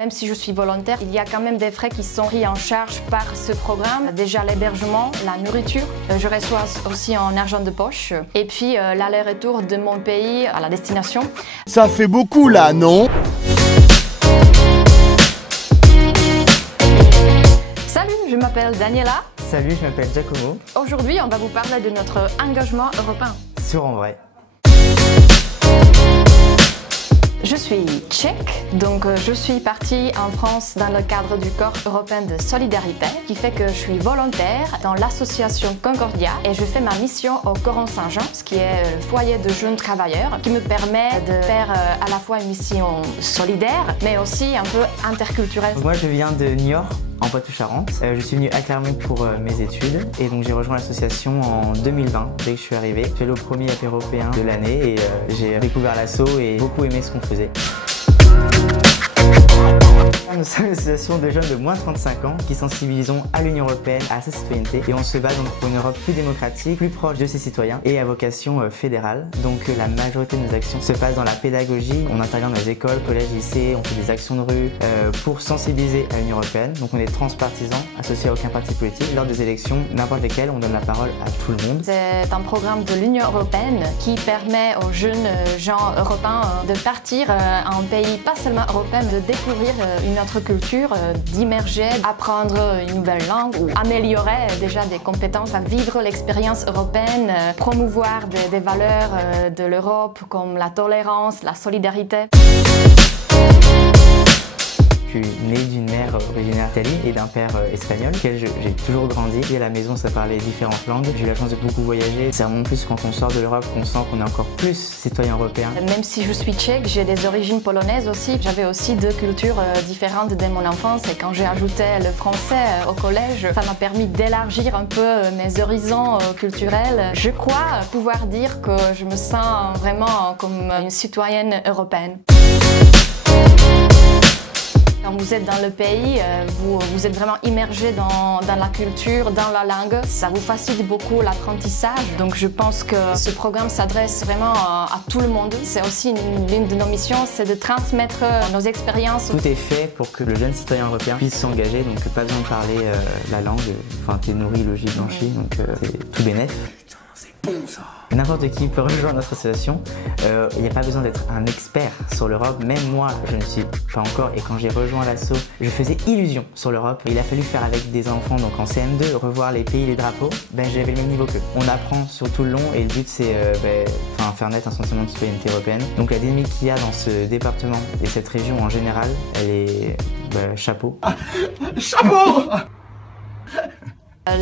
Même si je suis volontaire, il y a quand même des frais qui sont pris en charge par ce programme. Déjà l'hébergement, la nourriture, je reçois aussi en argent de poche. Et puis l'aller-retour de mon pays à la destination. Ça fait beaucoup là, non? Salut, je m'appelle Daniela. Salut, je m'appelle Giacomo. Aujourd'hui, on va vous parler de notre engagement européen. Sur En Vrai. Je suis tchèque, donc je suis partie en France dans le cadre du Corps européen de solidarité, qui fait que je suis volontaire dans l'association Concordia et je fais ma mission au Coron Saint-Jean, ce qui est le foyer de jeunes travailleurs, qui me permet de faire à la fois une mission solidaire, mais aussi un peu interculturelle. Moi, je viens de Niort, en Poitou-Charentes. Je suis venu à Clermont pour mes études et donc j'ai rejoint l'association en 2020 dès que je suis arrivé. J'ai fait le premier apéro européen de l'année et j'ai découvert l'asso et beaucoup aimé ce qu'on faisait. Nous sommes une association de jeunes de moins de 35 ans qui sensibilisons à l'Union Européenne, à sa citoyenneté et on se bat donc pour une Europe plus démocratique, plus proche de ses citoyens et à vocation fédérale. Donc la majorité de nos actions se passe dans la pédagogie, on intervient dans les écoles, collèges, lycées, on fait des actions de rue pour sensibiliser à l'Union Européenne. Donc on est transpartisan, associé à aucun parti politique. Lors des élections, n'importe lesquelles, on donne la parole à tout le monde. C'est un programme de l'Union Européenne qui permet aux jeunes gens européens de partir à un pays pas seulement européen, mais de découvrir une autre culture, d'immerger, apprendre une nouvelle langue ou améliorer déjà des compétences à vivre l'expérience européenne, promouvoir des valeurs de l'Europe comme la tolérance, la solidarité. Je suis né d'une mère originaire d'Italie et d'un père espagnol, auquel j'ai toujours grandi. Et à la maison, ça parlait différentes langues. J'ai eu la chance de beaucoup voyager. C'est vraiment plus quand on sort de l'Europe qu'on sent qu'on est encore plus citoyen européen. Même si je suis tchèque, j'ai des origines polonaises aussi. J'avais aussi deux cultures différentes dès mon enfance et quand j'ai ajouté le français au collège, ça m'a permis d'élargir un peu mes horizons culturels. Je crois pouvoir dire que je me sens vraiment comme une citoyenne européenne. Quand vous êtes dans le pays, vous êtes vraiment immergé dans la culture, dans la langue. Ça vous facilite beaucoup l'apprentissage. Donc je pense que ce programme s'adresse vraiment à tout le monde. C'est aussi l'une de nos missions, c'est de transmettre nos expériences. Tout est fait pour que le jeune citoyen européen puisse s'engager, donc pas besoin de parler la langue. Enfin, t'es nourri, logis, blanchi, donc c'est tout bénef. Bon, ça. N'importe qui peut rejoindre notre association. Il n'y a pas besoin d'être un expert sur l'Europe. Même moi, je ne suis pas encore. Et quand j'ai rejoint l'asso, je faisais illusion sur l'Europe. Il a fallu faire avec des enfants, donc en CM2, revoir les pays, les drapeaux. J'avais le même niveau qu'eux. On apprend sur tout le long et le but c'est faire naître un sentiment de citoyenneté européenne. Donc la dynamique qu'il y a dans ce département et cette région en général, elle est chapeau. Chapeau!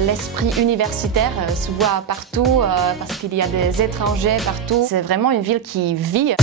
L'esprit universitaire se voit partout parce qu'il y a des étrangers partout. C'est vraiment une ville qui vit.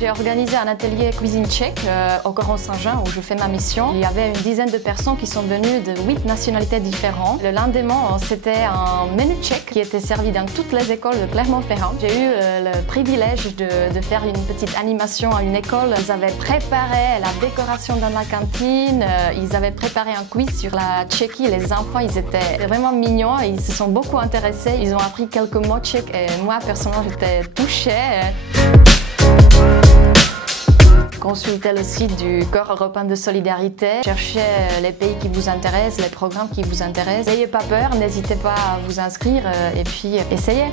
J'ai organisé un atelier cuisine tchèque au Coron Saint-Jean où je fais ma mission. Il y avait une dizaine de personnes qui sont venues de 8 nationalités différentes. Le lendemain, c'était un menu tchèque qui était servi dans toutes les écoles de Clermont-Ferrand. J'ai eu le privilège de faire une petite animation à une école. Ils avaient préparé la décoration dans la cantine, ils avaient préparé un quiz sur la Tchéquie. Les enfants, ils étaient vraiment mignons, ils se sont beaucoup intéressés. Ils ont appris quelques mots tchèques et moi, personnellement, j'étais touchée. Consultez le site du Corps européen de solidarité, cherchez les pays qui vous intéressent, les programmes qui vous intéressent. N'ayez pas peur, n'hésitez pas à vous inscrire et puis essayez.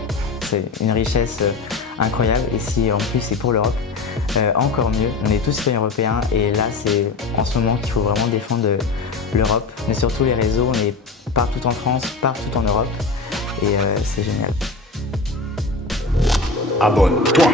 C'est une richesse incroyable et si en plus c'est pour l'Europe, encore mieux. On est tous citoyens européens et là c'est en ce moment qu'il faut vraiment défendre l'Europe. On est sur tous les réseaux, on est partout en France, partout en Europe et c'est génial. Abonne-toi!